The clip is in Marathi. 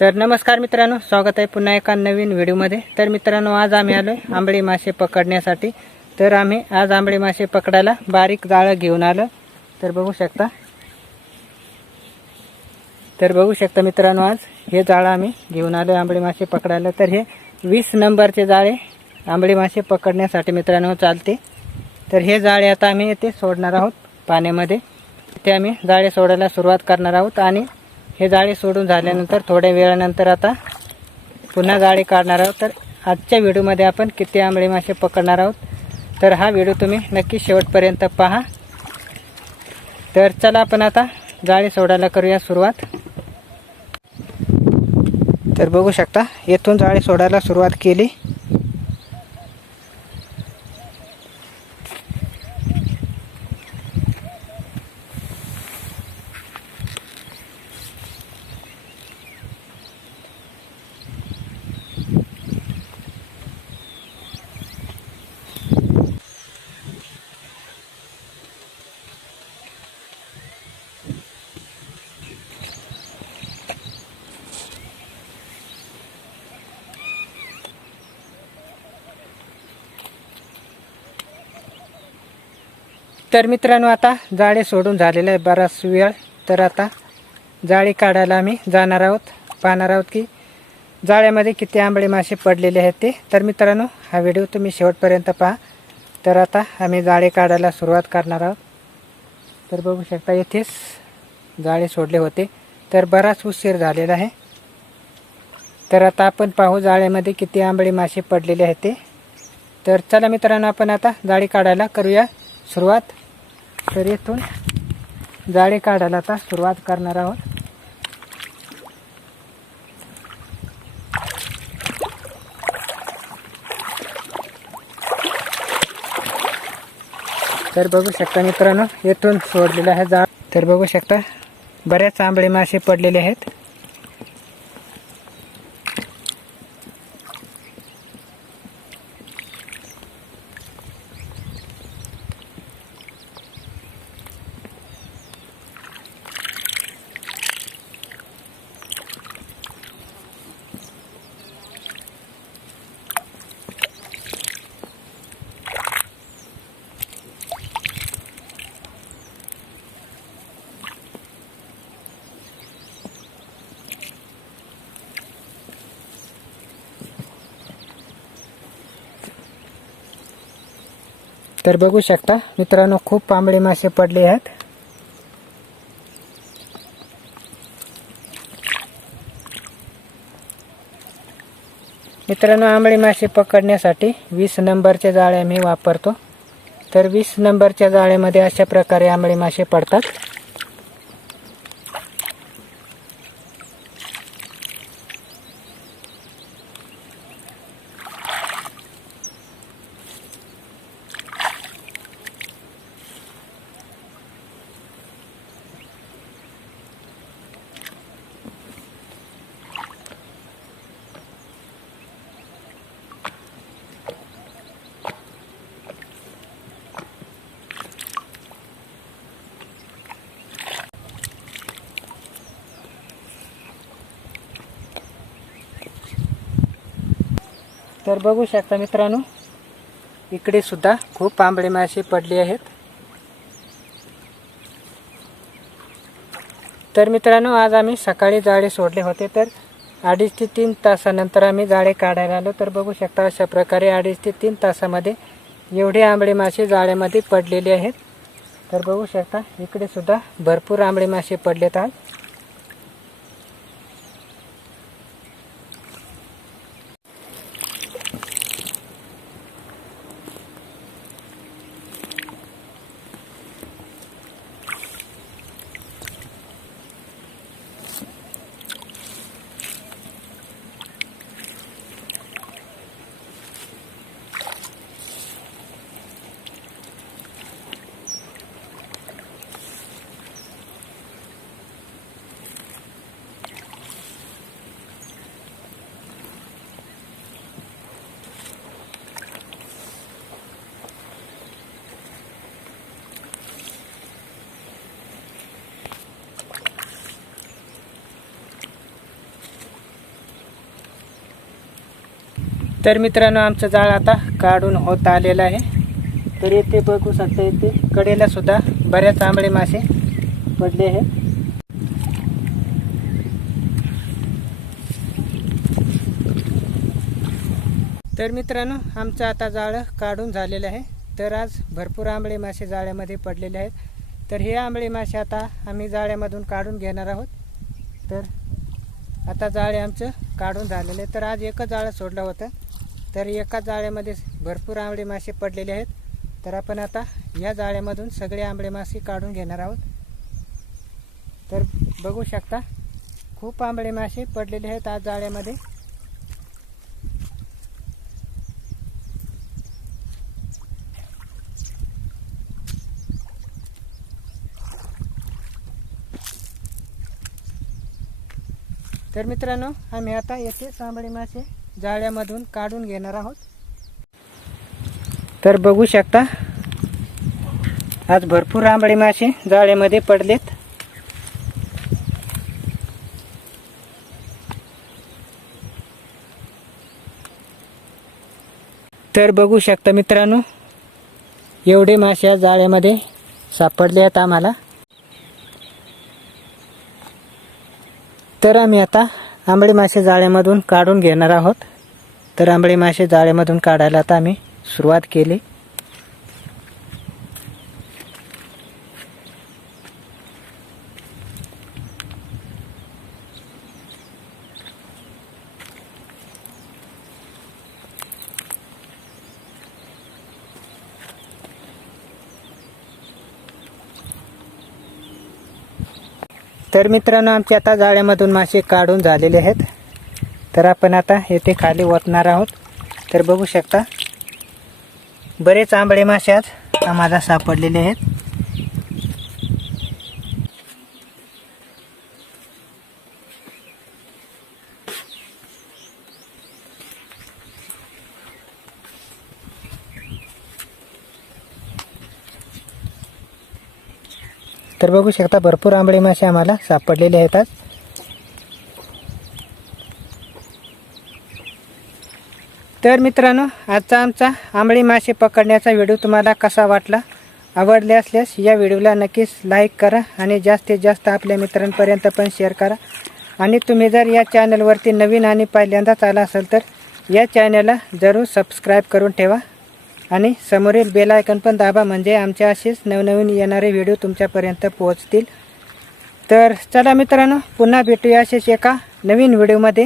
तर नमस्कार मित्रांनो, स्वागत आहे पुन्हा एका नवीन व्हिडिओमध्ये। तर मित्रांनो, आज आम्ही आलोय आंबळी मासे पकडण्यासाठी। तर आम्ही आज आंबळी मासे पकडायला बारीक जाळं घेऊन आलो। तर बघू शकता मित्रांनो, आज हे जाळं आम्ही घेऊन आलोय आंबळी मासे पकडायला। तर हे 20 नंबरचे जाळे आंबळी मासे पकडण्यासाठी मित्रांनो चालते। तर हे जाळे आता आम्ही इथे सोडणार आहोत पाण्यामध्ये। ते आम्ही जाळे सोडायला सुरुवात करणार आहोत आणि हे जाळे सोडून झाल्यानंतर थोड्या वेळानंतर आता पुन्हा जाळे काढणार आहोत। तर आजच्या व्हिडिओमध्ये आपण किती आंबळी मासे पकडणार आहोत, तर हा व्हिडिओ तुम्ही नक्की शेवटपर्यंत पहा। तर चला आपण आता जाळे सोडायला करूया सुरुवात। तर बघू शकता, येथून जाळे सोडायला सुरुवात केली। तर मित्रांनो, आता जाळे सोडून झालेले आहे बराच वेळ। तर आता जाळी काढायला आम्ही जाणार आहोत, पाहणार आहोत की जाळ्यामध्ये किती आंबळे मासे पडलेले आहेत ते। तर मित्रांनो, हा व्हिडिओ तुम्ही शेवटपर्यंत पहा। तर आता आम्ही जाळे काढायला सुरुवात करणार आहोत। तर बघू शकता, येथेच जाळे सोडले होते। तर बराच उशीर झालेला आहे। तर आता आपण पाहू जाळ्यामध्ये किती आंबळे मासे पडलेले आहेत ते। तर चला मित्रांनो, आपण आता जाळी काढायला करूया सुरुवात। तर येथून जाळे काढायला आता सुरुवात करणार आहोत। तर बघू शकता मित्रांनो, येथून सोडलेलं आहे जाळ। तर बघू शकता, बरेच आंबळे मासे पडलेले आहेत। तर बघू शकता मित्रांनो, खूप आंबळे मासे पडले आहेत। मित्रांनो, आंबळे मासे पकडण्यासाठी 20 नंबरचे जाळे मी वापरतो। तर 20 नंबरच्या जाळ्यामध्ये अशा प्रकारे आंबळे मासे पडतात। तर बघू शकता मित्रांनो, इकडे सुद्धा खूप आंबळे मासे पडले आहेत। तर मित्रांनो, आज आम्ही सकाळी जाळे सोडले होते। तर 2.5 ते 3 तासानंतर आम्ही जाळे काढायला आलो। तर बघू शकता, अशा प्रकारे 2.5 ते 3 तासामध्ये एवढे आंबळे मासे जाळ्यामध्ये पडलेले आहेत। तर बघू शकता, इकडे सुद्धा भरपूर आंबळे मासे पडलेत आज। तर मित्रांनो आमचं जाळ आता काढून होत आलेलं आहे. तर इथे बघू शकता, इथे कडेला सुद्धा बऱ्याच आंबळे मासे पडले आहेत. तर मित्रांनो आमचं आता जाळं काढून झालेलं आहे. तर आज भरपूर आंबळे मासे जाळ्यामध्ये पडलेले आहेत. तर हे आंबळे मासे आता आम्ही जाळ्यामधून काढून घेणार आहोत. तर आता जाळे आमचं काढून झालेले आहे. तर आज एकच जाळं सोडलं होतं. तर एका जाळ्यामध्ये भरपूर आंबळे मासे पडलेले आहेत. तर आपण आता या जाळ्यामधून सगळे आंबळे मासे काढून घेणार आहोत. तर बघू शकता खूप आंबळे मासे पडलेले आहेत आज जाळ्यामध्ये. तर मित्रांनो आम्ही आता येथे आंबळे मासे जाळ्यामधून काढून घेणार आहोत. तर बघू शकता आज भरपूर आंबळे मासे जाळ्यामध्ये पडलेत. तर बघू शकता मित्रांनो एवढे मासे आज जाळ्यामध्ये सापडले आहेत आम्हाला. तर आम्ही आता आंबळे मासे जाळ्यामधून काढून घेणार आहोत. तर आंबळे मासे जाळ्यामधून काढायला आता आम्ही सुरुवात केली. तर मित्रांनो आमचे आता जाळ्यामधून मासे काढून झालेले आहेत. तर आपण आता येथे खाली ओतणार आहोत. तर बघू शकता बरेच आंबळे मासे आज आम्हाला सापडलेले आहेत. तर बघू शकता भरपूर आंबळे मासे आम्हाला सापडलेले आहेत आज. तर मित्रांनो आजचा आमचा आंबळे मासे पकडण्याचा व्हिडिओ तुम्हाला कसा वाटला? आवडले असल्यास या व्हिडिओला नक्कीच लाईक करा आणि जास्तीत जास्त आपल्या मित्रांपर्यंत पण शेअर करा. आणि तुम्ही जर या चॅनलवरती नवीन आणि पहिल्यांदाच आला असेल तर या चॅनलला जरूर सबस्क्राईब करून ठेवा आणि समोरील बेल आयकॉन पण दाबा, म्हणजे आमचे असेच नवनवीन येणारे व्हिडिओ तुमच्यापर्यंत पोहोचतील. तर चला मित्रांनो पुन्हा भेटूया असेच एका नवीन व्हिडिओमध्ये.